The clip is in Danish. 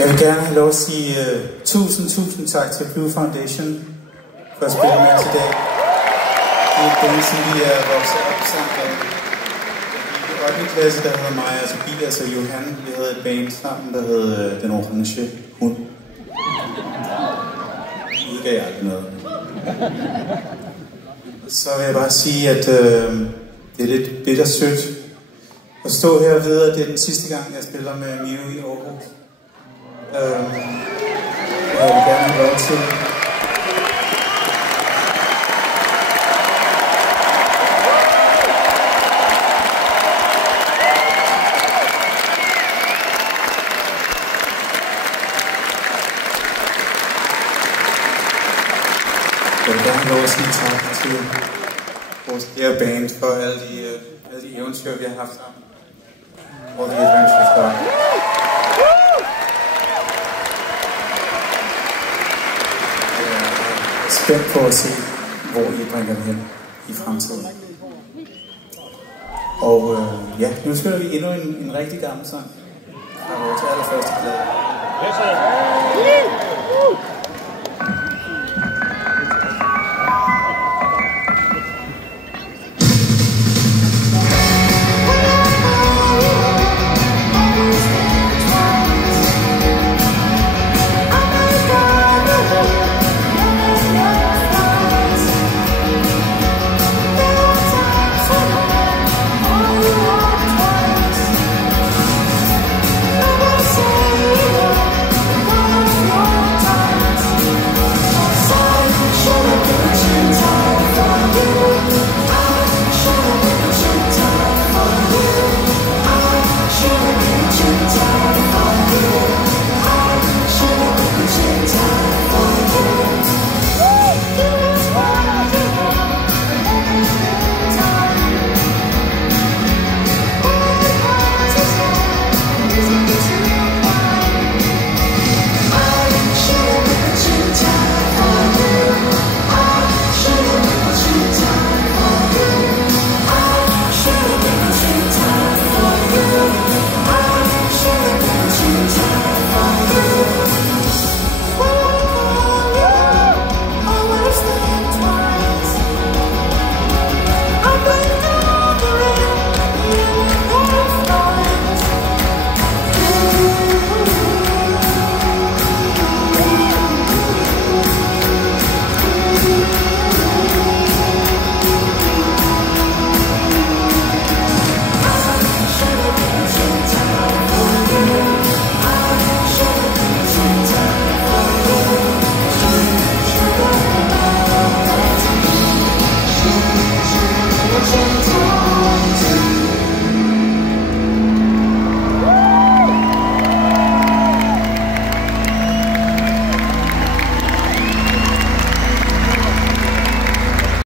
Jeg vil gerne have lov at sige tusind tak til Blue Foundation for at spille med os i dag. Det er et band, som vi er vokset op sammen med. I 8. klasse, der hedder mig og Tobias og Johan. Vi havde et band sammen, der hed Den Orange Hund. Det udgav jeg aldrig noget. Så vil jeg bare sige, at det er lidt bittersødt at stå her og vide, at det er den sidste gang, jeg spiller med Mew i Aarhus. Jeg vil gerne have lov til. Jeg vil gerne have lov at sige tak til vores kære band for alle de eventyr, vi har haft sammen. All the adventures dog. Jeg er spændt på at se, hvor I bringer det hen i fremtiden. Og ja, nu spiller vi endnu en rigtig gammel sang fra vores allerførste plade.